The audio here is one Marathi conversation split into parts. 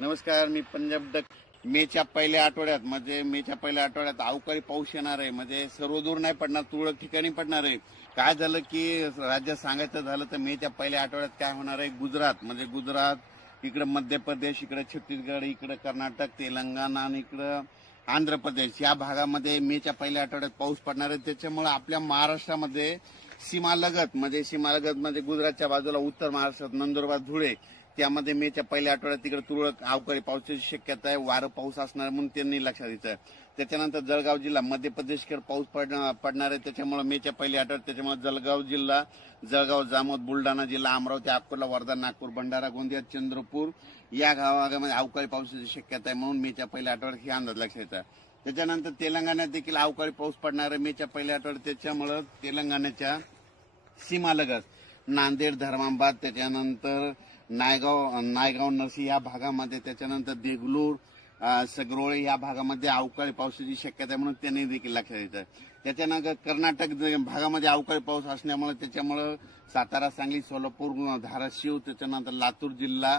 नमस्कार, मी पंजाब डक. मेच्या पहिल्या आठवड्यात अवकाळी पाऊस येणार आहे. म्हणजे सर्वदूर नाही पडणार, तुरळक ठिकाणी पडणार आहे. काय झालं की राज्यात सांगायचं झालं तर मेच्या पहिल्या आठवड्यात काय होणार आहे, गुजरात, इकडे मध्य प्रदेश, इकडे छत्तीसगड, इकडे कर्नाटक, तेलंगणा आणि इकडं आंध्र प्रदेश या भागामध्ये मेच्या पहिल्या आठवड्यात पाऊस पडणार आहे. त्याच्यामुळे आपल्या महाराष्ट्रामध्ये सीमालगत म्हणजे गुजरातच्या बाजूला उत्तर महाराष्ट्रात नंदुरबार, धुळे त्यामध्ये मेच्या पहिल्या आठवड्यात तिकडे तुरळक अवकाळी पावसाची शक्यता आहे. वारं पाऊस असणार म्हणून त्यांनी लक्षात द्यायचं आहे. त्याच्यानंतर जळगाव जिल्हा मध्य प्रदेशकडे पाऊस पडणार आहे. त्याच्यामुळे मेच्या पहिल्या आठवड्यात त्याच्यामुळे जळगाव, जामोद, बुलढाणा जिल्हा, अमरावती, अकोला, वर्धा, नागपूर, भंडारा, गोंदिया, चंद्रपूर या भागामध्ये अवकाळी पावसाची शक्यता आहे. म्हणून मेच्या पहिल्या आठवड्यात ही अंदाज लक्षात येतात. त्याच्यानंतर तेलंगणात देखील अवकाळी पाऊस पडणार आहे मेच्या पहिल्या आठवड्यात. त्याच्यामुळे तेलंगणाच्या सीमालगत नांदेड, धर्माबाद, त्याच्यानंतर नायगाव, नरसी या भागामध्ये, त्याच्यानंतर देगलूर, सगरोळे या भागामध्ये अवकाळी पावसाची शक्यता आहे म्हणून त्यांनी देखील लक्षात द्यायचं. त्याच्यानंतर कर्नाटक भागामध्ये अवकाळी पाऊस असल्यामुळे त्याच्यामुळे सातारा, सांगली, सोलापूर, धाराशिव, त्याच्यानंतर लातूर जिल्हा,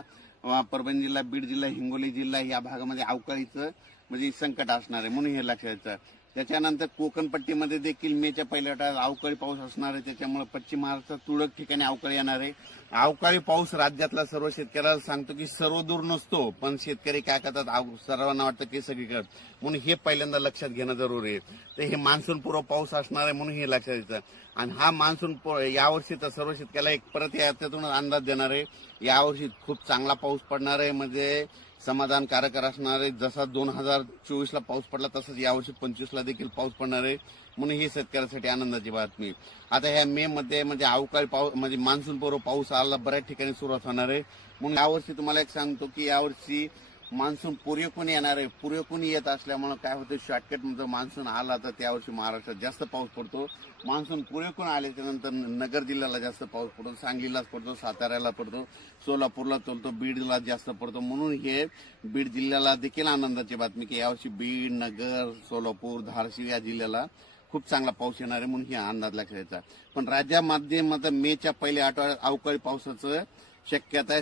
परभणी जिल्हा, बीड जिल्हा, हिंगोली जिल्हा या भागामध्ये अवकाळीचं म्हणजे संकट असणार आहे म्हणून हे लक्षात द्यायचं. त्याच्यानंतर कोकणपट्टीमध्ये देखील मेच्या पहिल्या आठवड्यात अवकाळी पाऊस असणार आहे. त्याच्यामुळे पश्चिम महाराष्ट्रात तुरळक ठिकाणी अवकाळी येणार आहे. अवकाळी पाऊस राज्यातला सर्व शेतकऱ्याला सांगतो की सर्वदूर नसतो, पण शेतकरी काय करतात, सर्वांना वाटतं की सगळीकडे, म्हणून हे पहिल्यांदा लक्षात घेणं जरुरी आहे. तर हे मान्सून पूर्व पाऊस असणार आहे म्हणून हे लक्षात द्यायचं. आणि हा मान्सून यावर्षी तर सर्व शेतकऱ्याला एक परत यातून अंदाज देणार आहे. यावर्षी खूप चांगला पाऊस पडणार आहे, म्हणजे समाधानकारक असणार आहे. जसा 2024ला पाऊस पडला तसंच यावर्षी 25ला देखील पाऊस पडणार आहे म्हणून ही शेतकऱ्यासाठी आनंदाची बातमी. आता ह्या मे मध्ये म्हणजे अवकाळी पाऊस म्हणजे मान्सून पूर्व पाऊस आला बऱ्याच ठिकाणी सुरुवात होणार आहे. म्हणून यावर्षी तुम्हाला एक सांगतो की यावर्षी मान्सून पूर्वेकडून येणार आहे. पूर्वेकडून येत असल्यामुळे काय होतं, शॉर्टकट मध्ये मान्सून आला तर त्यावर्षी महाराष्ट्रात जास्त पाऊस पडतो. मान्सून पूर्वेकडून आल्याच्या नंतर नगर जिल्ह्याला जास्त पाऊस पडतो, सांगलीलाच पडतो, साताऱ्याला पडतो, सोलापूरला पडतो, बीडला जास्त पडतो. म्हणून हे बीड जिल्ह्याला देखील आनंदाची बातमी की यावर्षी बीड, नगर, सोलापूर, धाराशिव या जिल्ह्याला खूप चांगला पाऊस येणार आहे म्हणून ही अंदाज लक्षात द्यायचा. पण राज्यामध्ये मेच्या पहिल्या आठवड्यात अवकाळी पावसाचं शक्यता आहे.